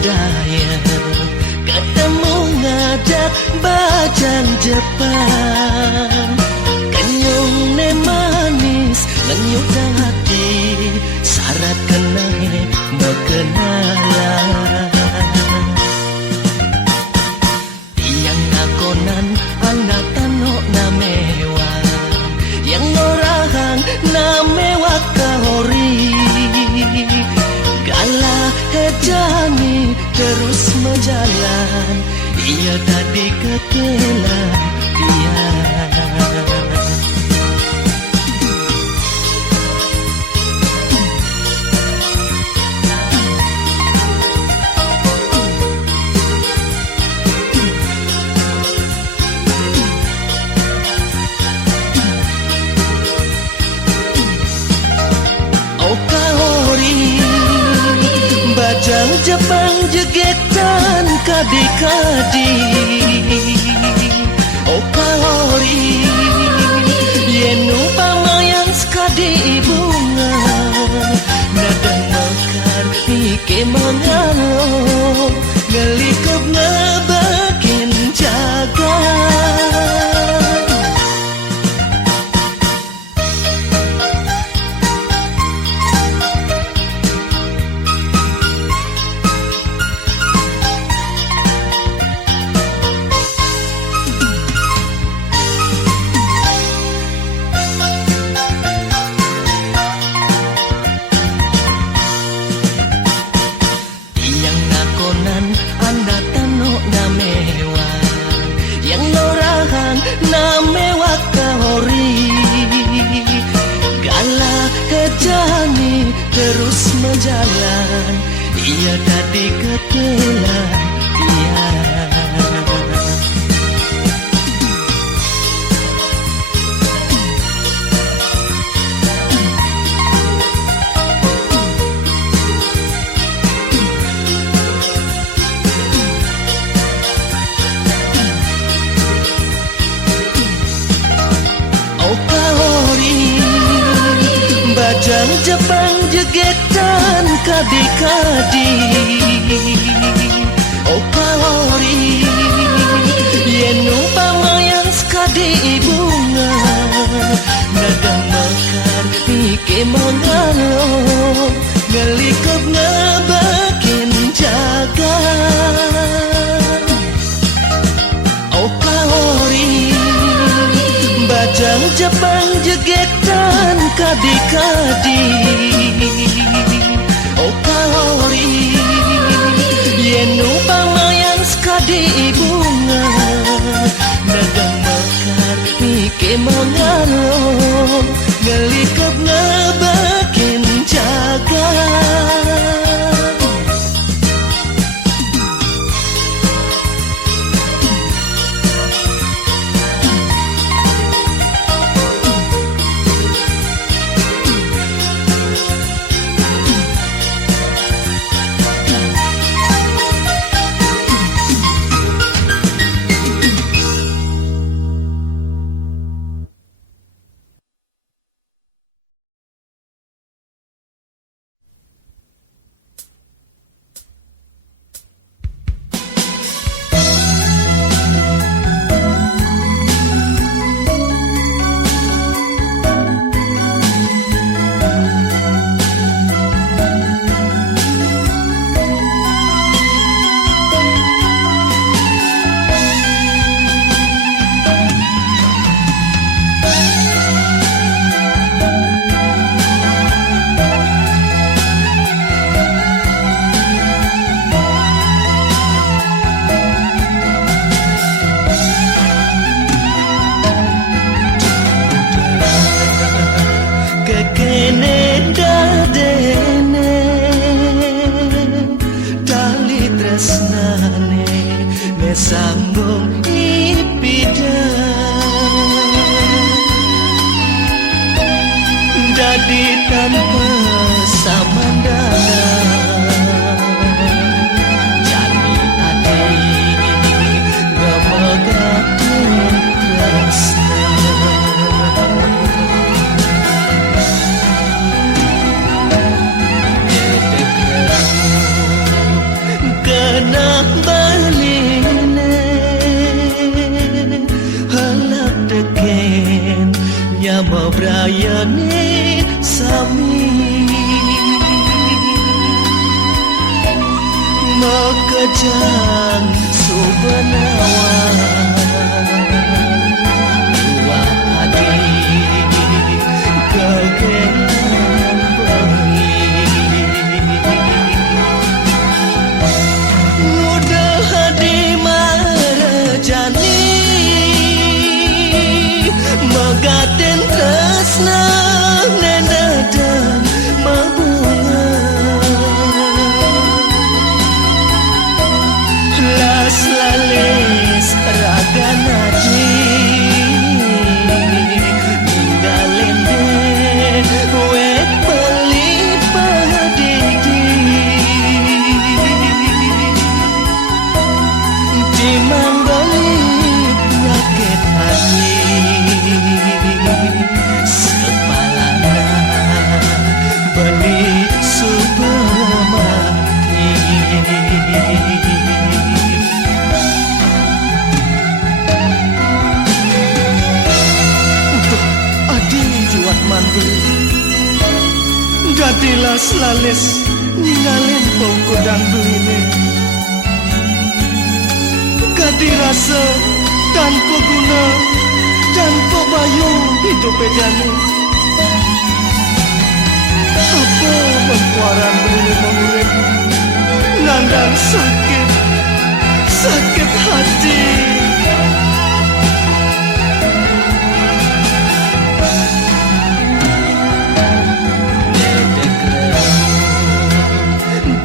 daya ketemu ngajak bajang Jepang kenyung ne manis ngenyuk dang hati syarat kenai berkenalan tiang nakonan anak tanok na mewah yang orahan na mewah kahori galah hejani terus menjalan ia tadi ketelan dia bajang Jepang jegetan kadi-kadi Okahori yenu pamayang sekadi bunga nadang mekar ike mangalo ngelikup ngebakin jaga terus menjalan ia tadi ketelan dia bajang Jepang jegetan kadi-kadi Okahori yenu pamayang sekadi bunga nadang mekar ike mangalo ngelikup ngebakin jaga Okahori bajang Jepang jegetan kadi-kadi Okahori yenu pamayang sekadi bunga nadang mekar ike mangalo ngelikup ngebakin jaga sambung ipida jadi tanpa samandana jadi adi gamagatun tresna kejang subenawa dua adik kegengan bengi mudah hadi marejani megaten tresna nenadang mabunga las lales raga nadi ninggalende wet beli padidi timang beli penyakit hati sepalana beli subamati untuk adi juat mandiri jadilah selalis ninggalin pongkodang beli gadi rasa tanpa guna tanpa bayu hidup jani apa pengkuaran beli mengurip nandang sakit hati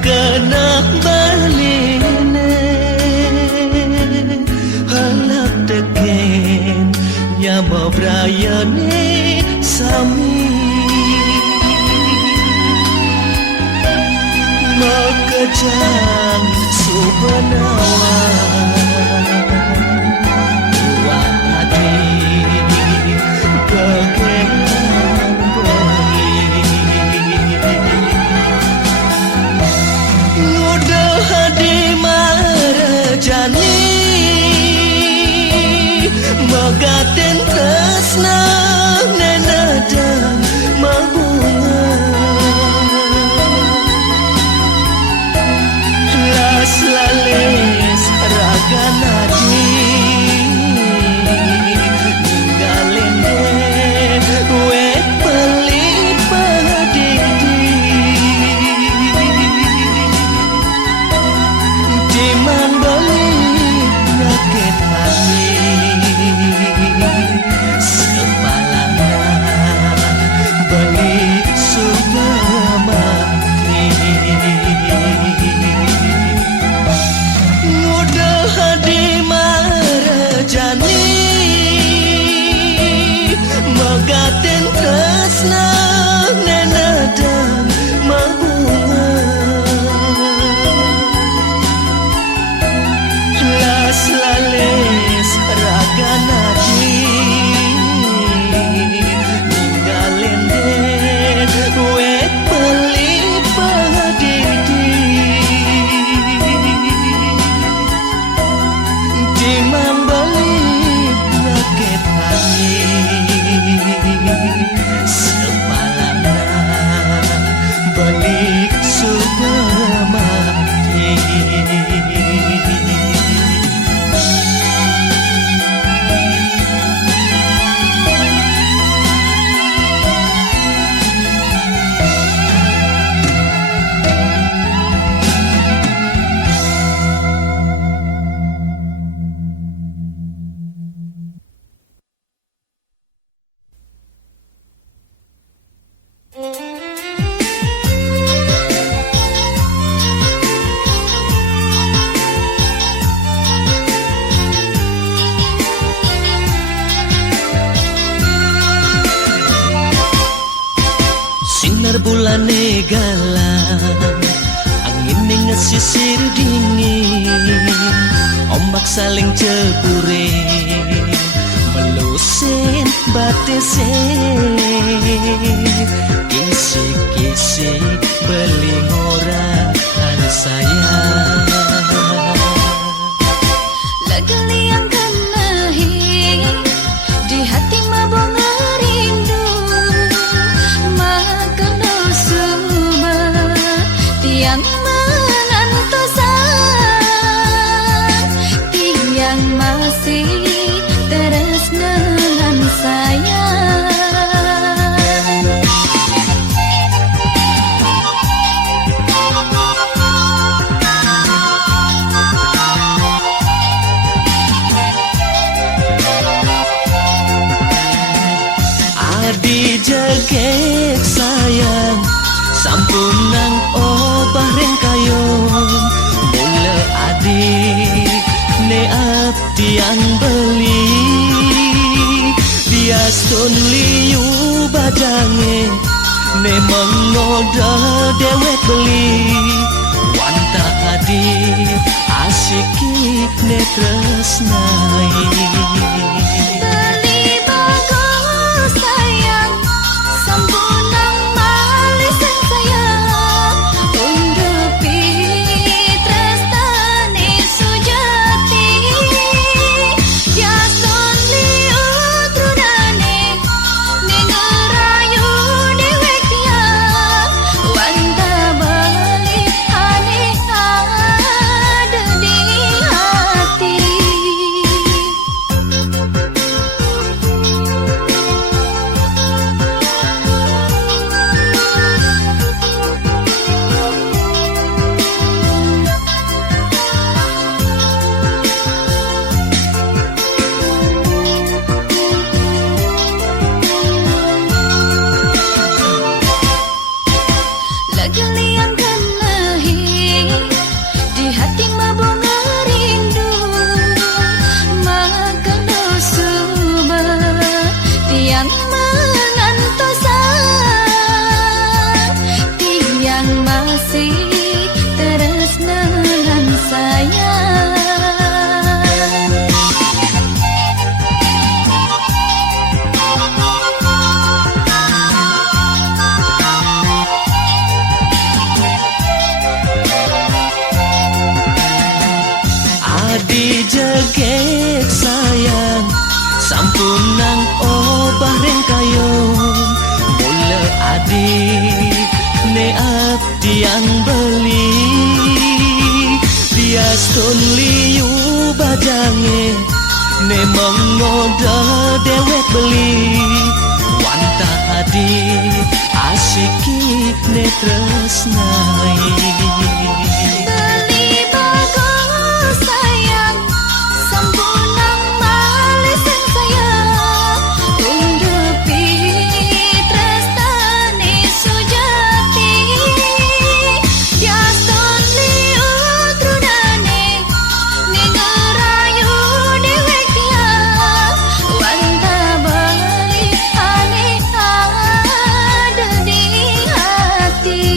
kena baline halap deken nyama brayane sami makejang subenawa dua adik kegengan bengi mudah hadi marejani megaten tresna nenadang mabunga las lales raga nadi ninggalende wet beli padidi timang beli penyakit hati sepalana beli subamati mudah hadi marejani megaten tresna nenadang mabunga las lales raga nadi ninggalende wet beli padidi timang beli penyakit hati sepalana beli subamati sinar bulane galang angin ning ngesisir dingin ombak saling cebure melusin batese kisi-kisi beling ora sayang lagali yang kenahi di hati mabonga rindu makano suma tiang menantosa yang masih tresna lan sayang. Adi jegek sayang sampun nang obah rengkayong mula adi ne abdian beli biasun liu badange ne mengoda dewek beli wanta adi asiki ne tresnai. Beli bagus sayang sampunang maliseng sayang undupi tresnane sujati biasun liu trunane ningerayu dewek tiang wanta beli ane ada di hati. Legaliang kenahi di hati mabunga rindu makana suba tiang menantosa tiang masih tresna lan sayang. Adi jegek sayang sampun nang obah rengkayong mula adi ne abdian beli biasun liu badange ne mengoda dewek beli wanta adi asiki ne tresnai. Beli bagus sayang sampunang maliseng sayang undupi tresnane sujati biasun liu trunane ningerayu dewek tiang wanta beli ane ada di hati.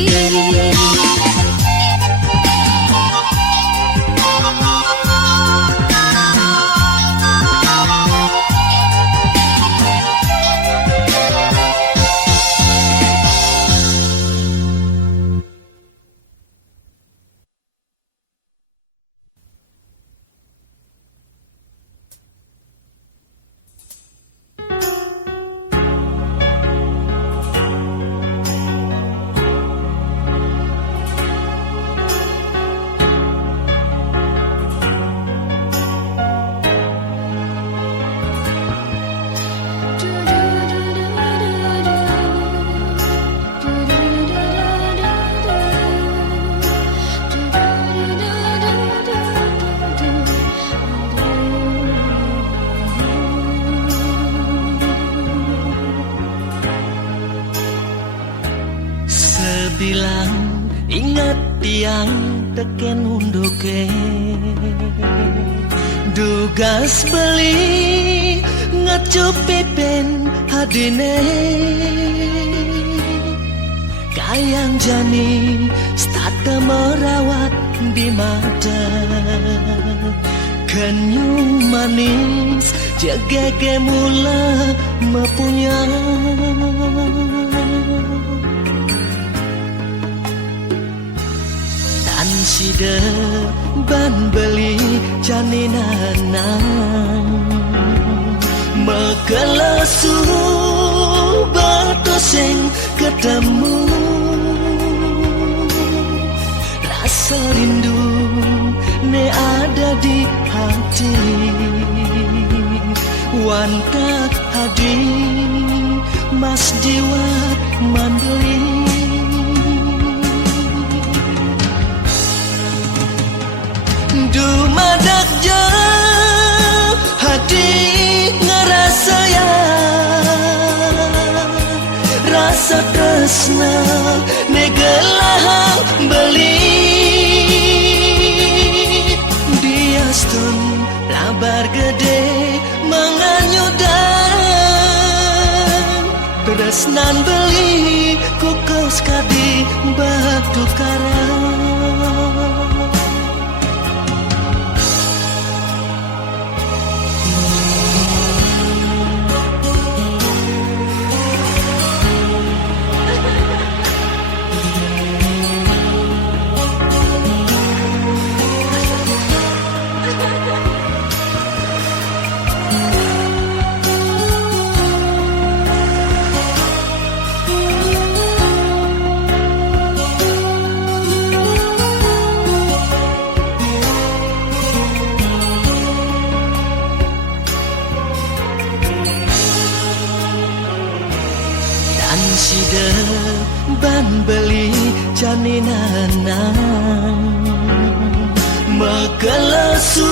Sebilang ingat tiang teken unduke dugas beli ngacup pipen hadine kayang jani stata merawat di mata kenyu manis jaga mula mempunyai sida ban beli janinanang mekelesu batoseng ketemu rasa rindu ne ada di hati Wantak hadi mas jiwat mandeli Dumadak jauh hati ngerasa ya Rasa tresna negelah beli Diastun labar gede menganyudan Tresnan beli kukos kadi batu karang Sida ban beli janinanang Makalasu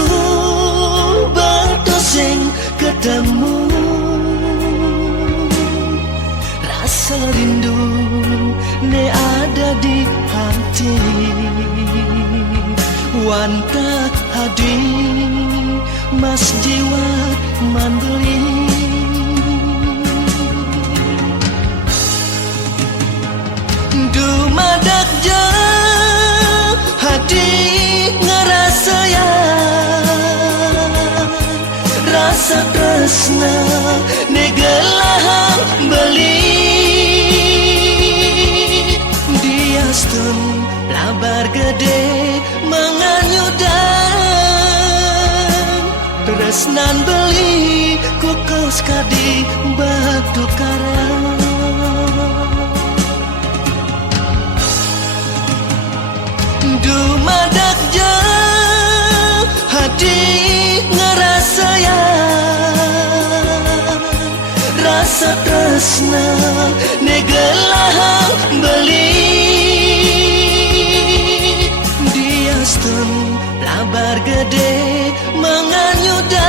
batoseng ketemu Rasa rindu ne ada di hati Wantak hadi mas jiwat mandeli Dumadak jauh hati ngerasa ya Rasa tresna negelah beli Diastun labar gede menganyudan Tresnan beli kukos kadi batu karang Dumadak jauh hati ngerasa ya Rasa tresna negelah beli Diastun labar gede menganyudan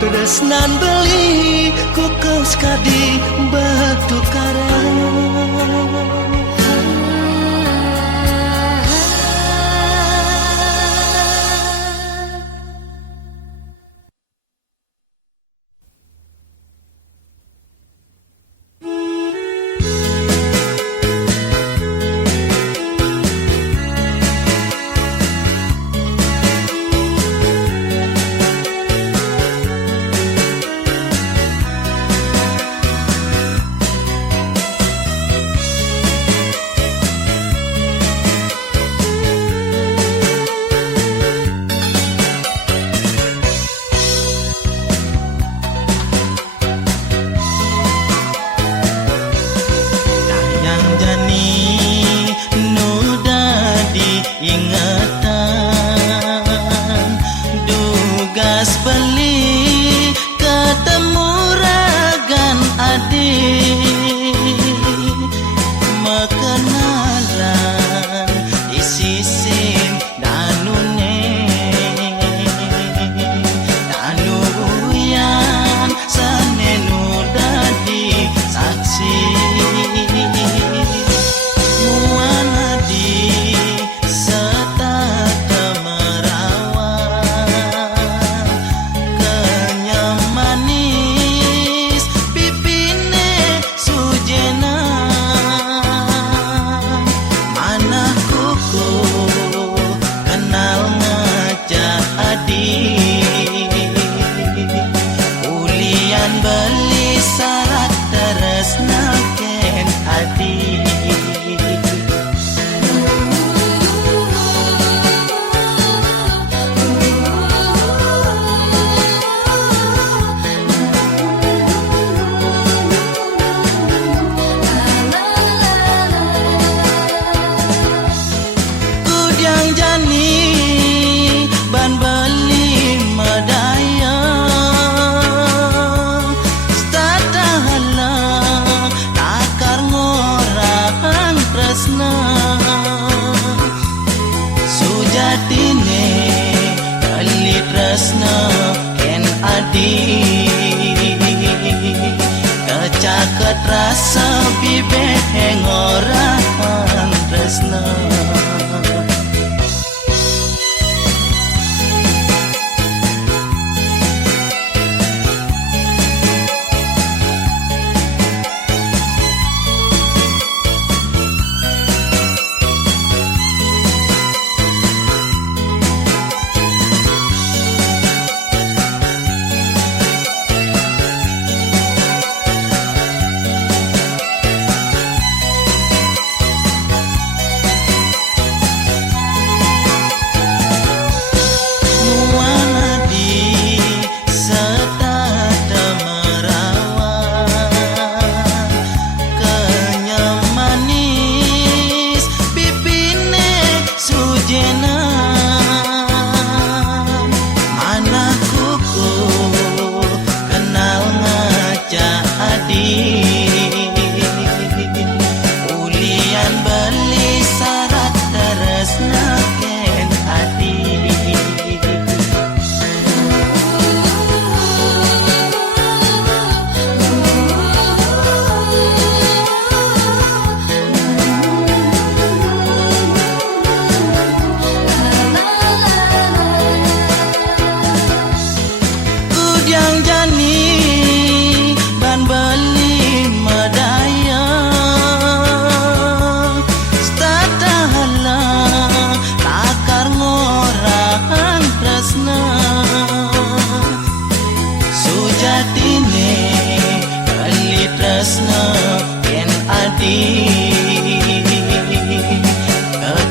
Tresnan beli kukos kadi batu karang tresna ken adi kecaket rasa bibeh ngorahan tresna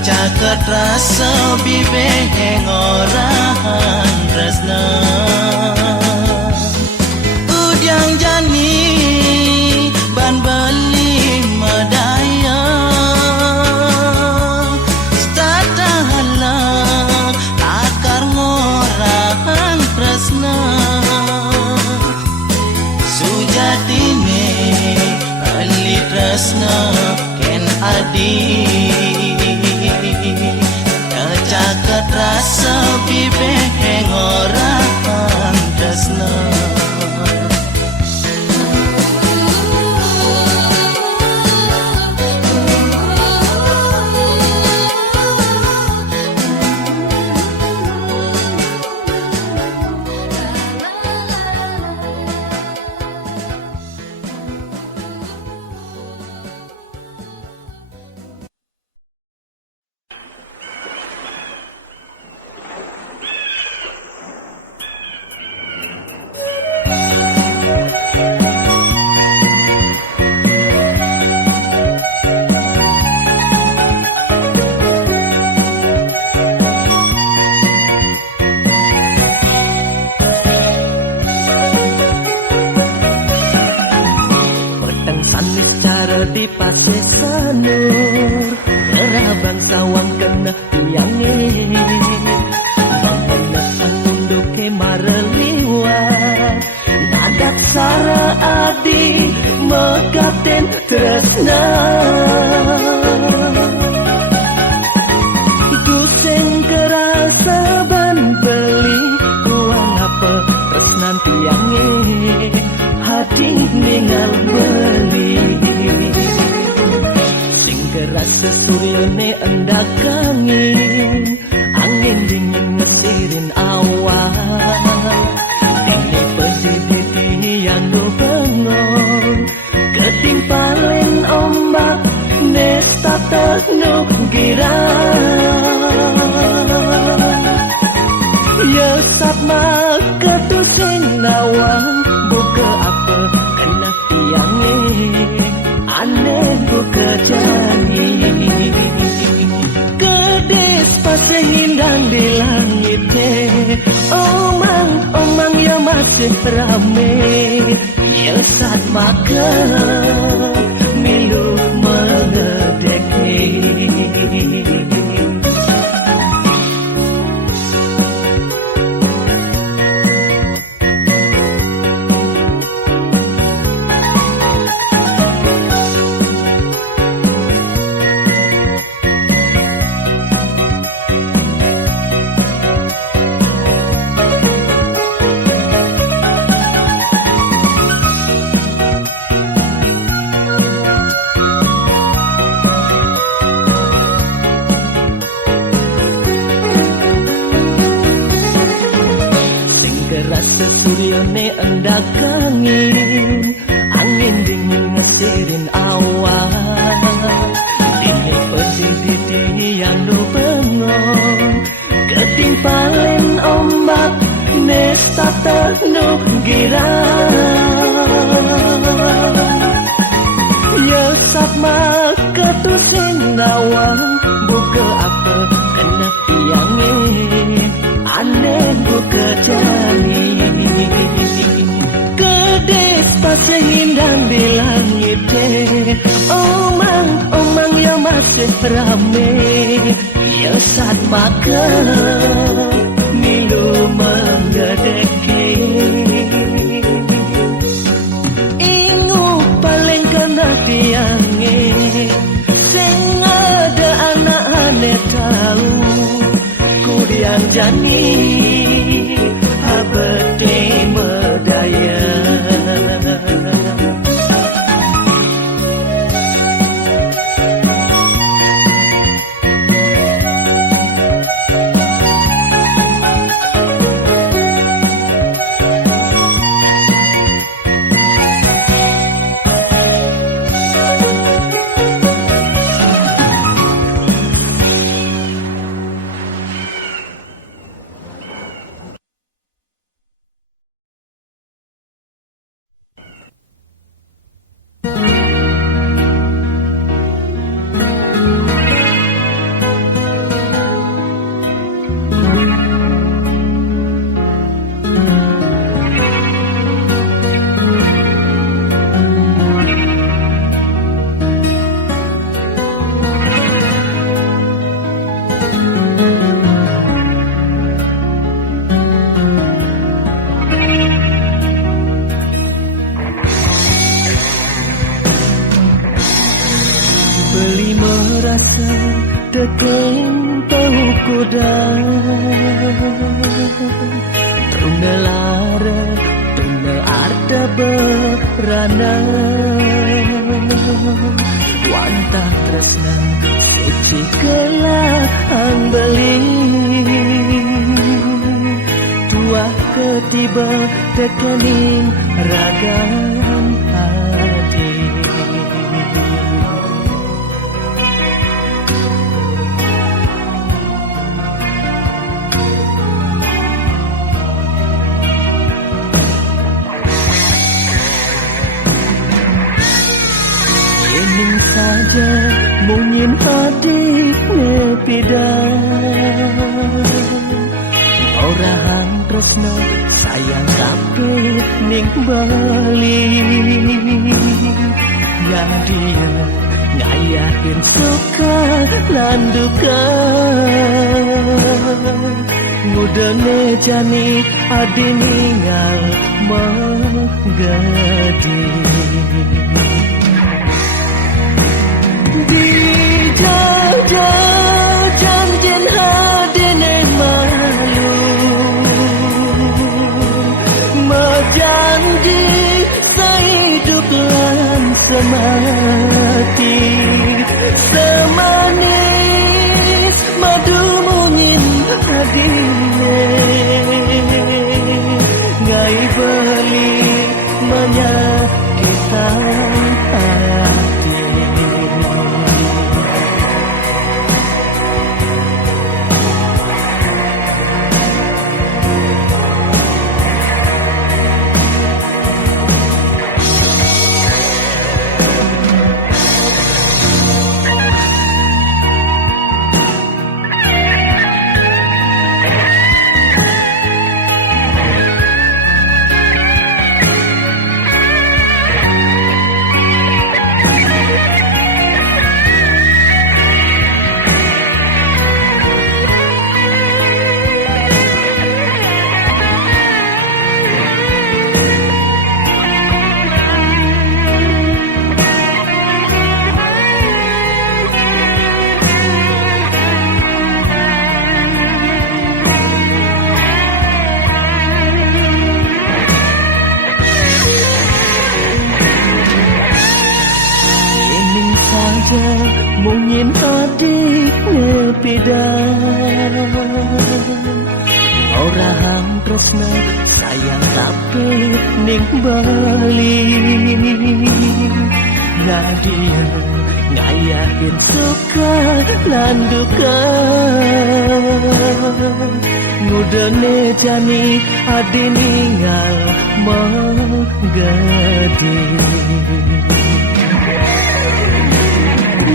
kecaket rasa bibeh ngorahan tresna kudyang jani ban beli madaya statahala takar ngorahan tresna sujatine ali tresna ken adi kecaket rasa bibeh ngorahan tresna di pase sanur nerabang sawang kena tiange bangkana anduk ke mareliwa nadat sara adi mekaten tresna guseng kerasa ban beli kuang apa tresnan tiange hati ningal beli rasa suryane endak angin dingin ngesirin awan ini pedih yang lu bengong ketimpalen ombak nesta tenuk gira ya sama ketusing nawang buka apa kena tiange aneh buka jani kedes pasang indah di langit omang ya masih rame ya saat makan milu mengedeki endak angin dingin ngesirin awan. Dini pedih yang do bengong, ketimpalen ombak nesta terno girang. Ya sama ketusing nawang buka apa kena tiangnya aneh buka jani. Kedes pasang indah di langit omang yang masih rame. Ya saat maka milu menggedeki. Ingu paling kena tiangnya sing ada anak aneh tahu kudian jani abadi medaya. Beli merasa tekan tahu kuda Tuna lara, tuna arda berana Wantah tresna suci kelahang beli Tua ketiba tekaning ragam hati Ingin saja mungkin hati nepidang Orang tresno sayang tapi ning bali Ya dia ngayahin suka lan duka Ngudene jani adi ningal menggadi Dijajah janjin hadine malu Mejanji sehidup lan semati Semanis madu mungin hadine Ngai beli menyakitkan hati Mungkin hati nepidang Orang tresno sayang tapi ning Bali Nadia ngayakin suka lan duka Ngudene jani adi ninggal menggadi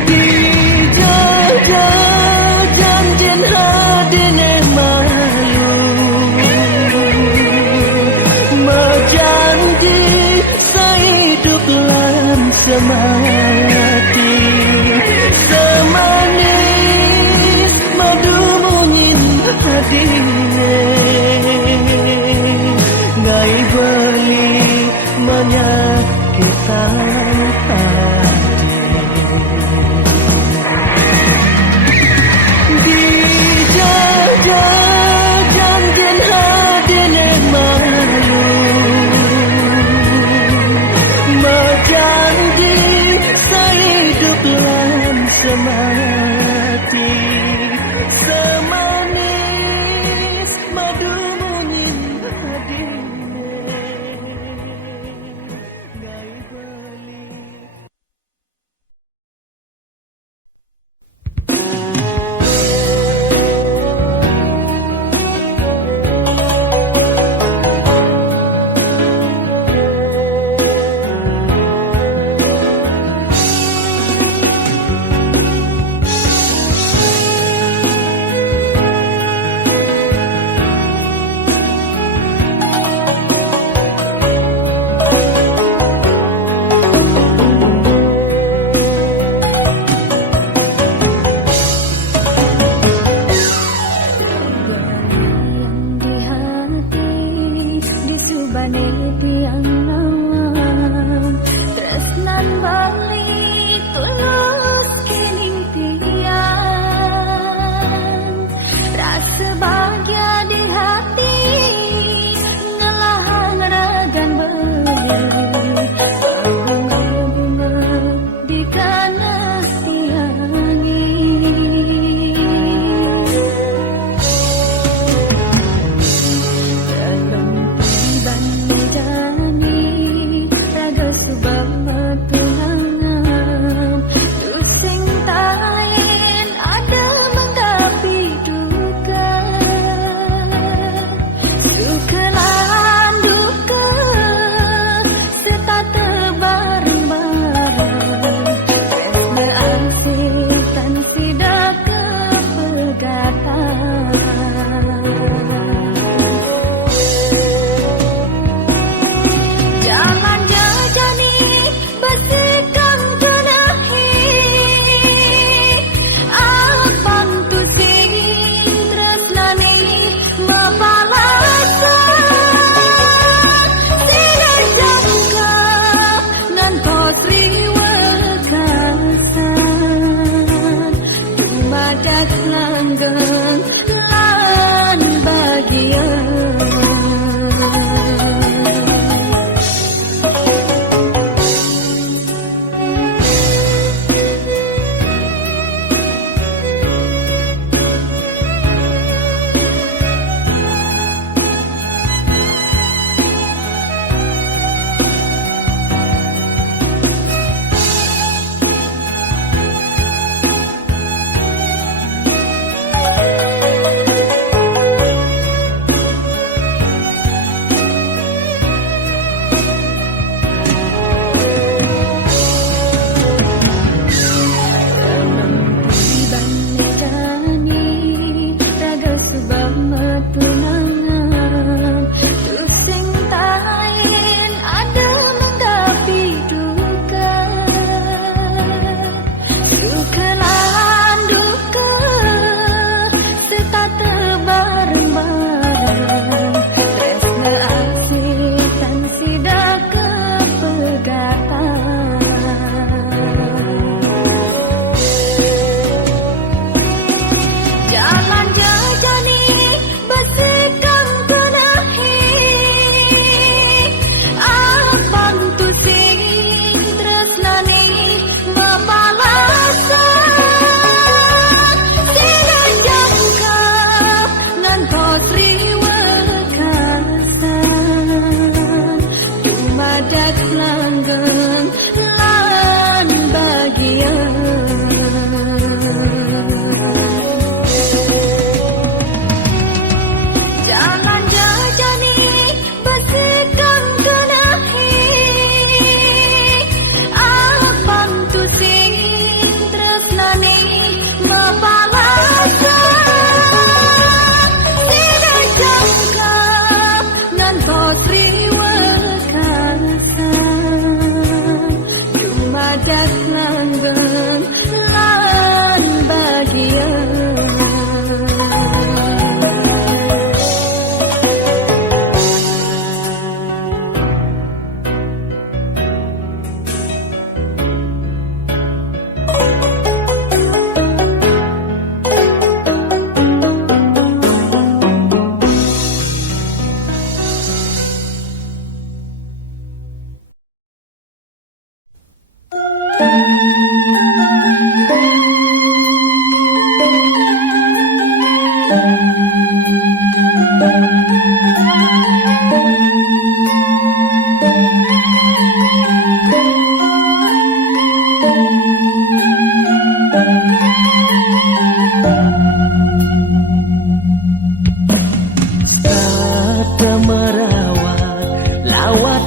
Dijaga janjin hadine malu Mejanji sehidup lan semati Semanis madu munyin hadine Ngai beli menyakitkan hati Dijaga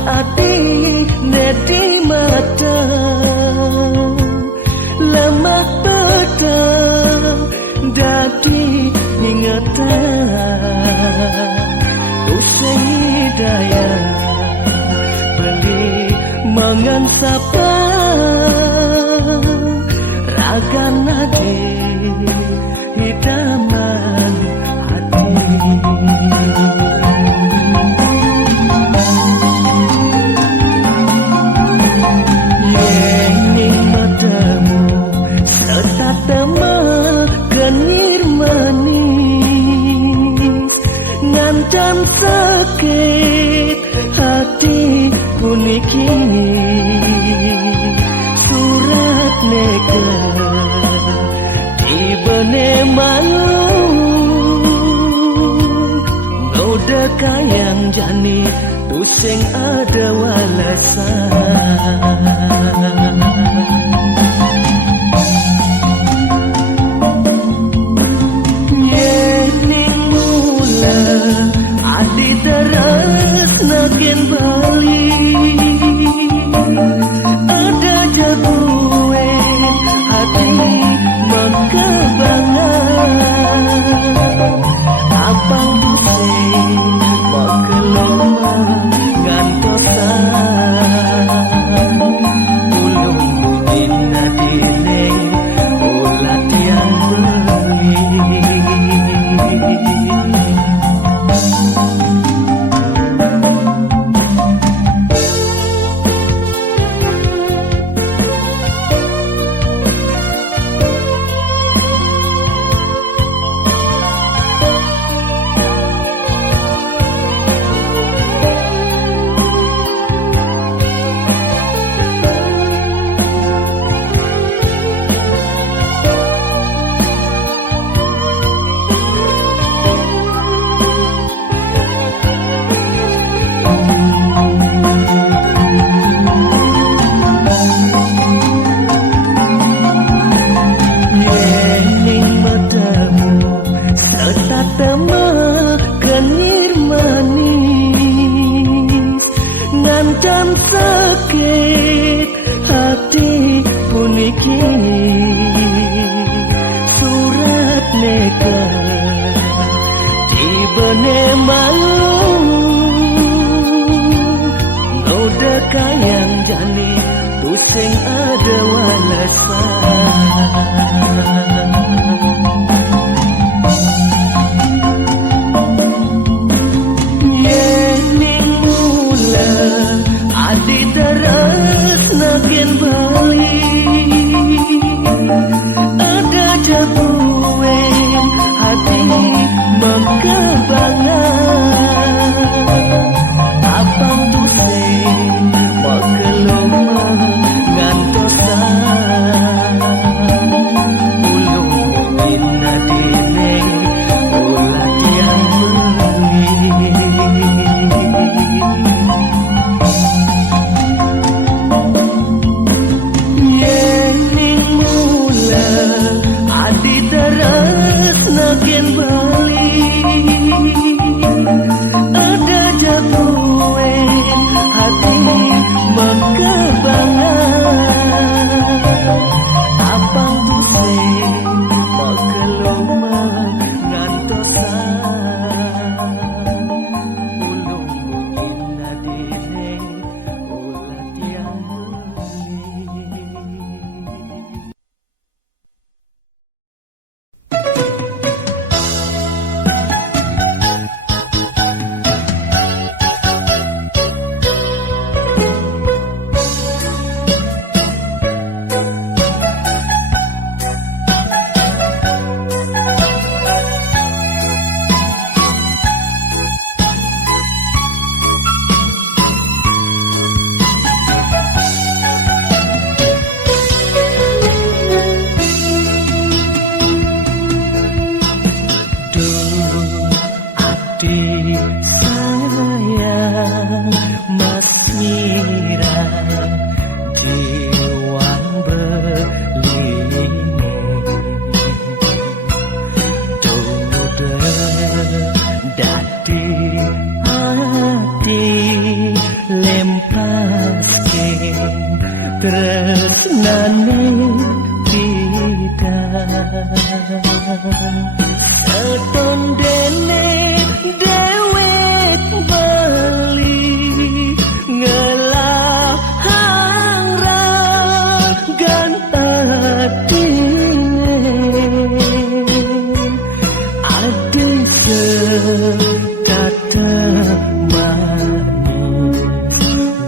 ati nedi mata lemah petang dadi ingatan tusing daya beli mangan sapa ragan nadi hidaman hati. Yening matamu setatama genir manis ngancam sakit hati puniki surat neka ibane malu noda kayang jani tusing ada walasan. Yening mula adi teras nakin bali ada jagoe hati mengkebangan abang pusing makeloma ngantosan ulung mungkin nadine ulat yang beli. Genir manis ngancam sakit hati puniki surat neka tibane malu noda kayang jani tusing ada walasan. Adi teras nakin bali ada jagoen hati mengkebangan abang pusing makeloma ngantosan tresnane bidang setondene dewek beli ngelahang ragan ati sekata manis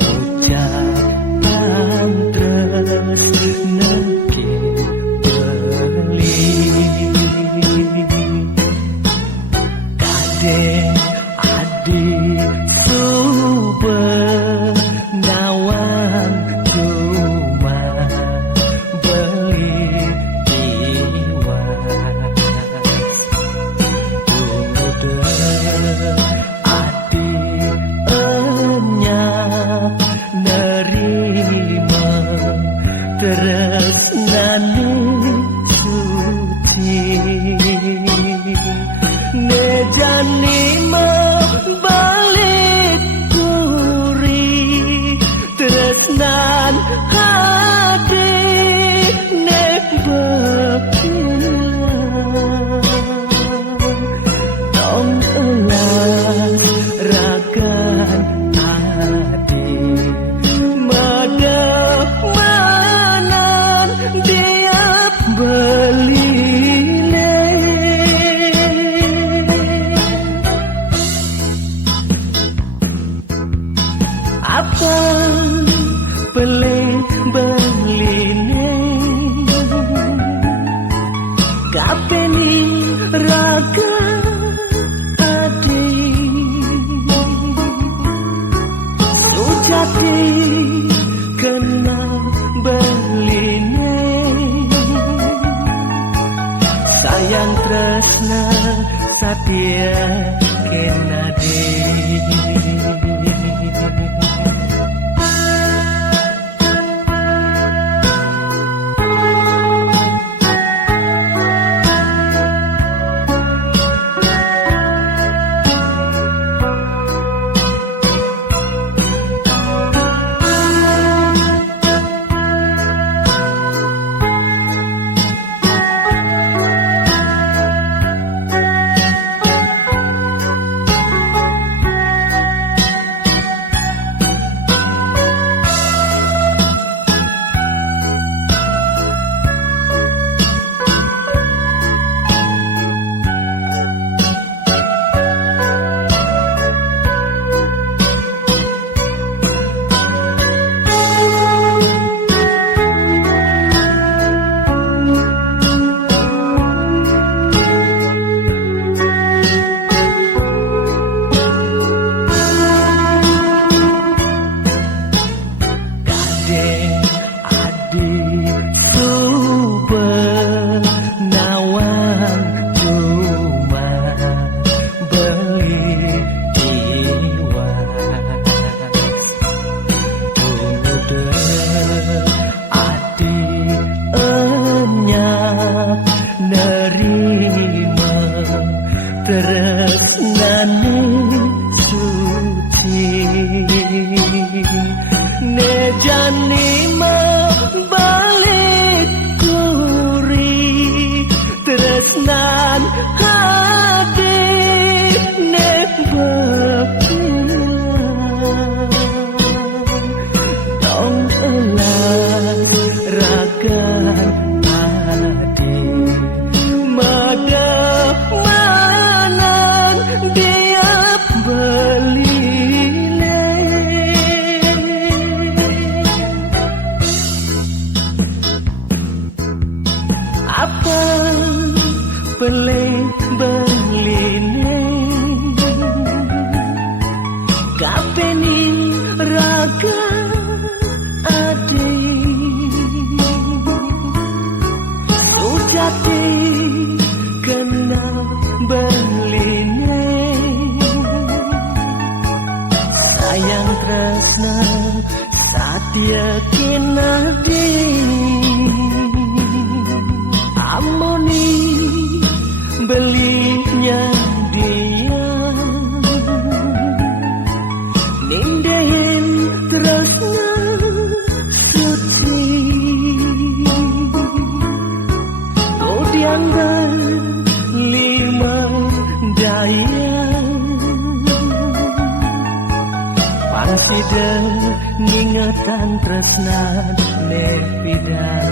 ucapan tresna beli kadek adik subah nawang cuma beli iwas adik enya nerima tresnane suci nejani balik kuri tresnan hati nek bepilang tong elas ragan hati mademanan dia beli apa beline kapeni raga adi sujati kena beline sayang tresna satya kenadi nerima tresnane suci nejani balik kuri tresnan hati nek bepilang tong elas ragan hati mademanan dia beli apa beline kapeni raga adi sujati kena beline sayang tresna satya kinadi amoni belinya dia nindahin terusnya suci sidang ngingetan tresna nepidang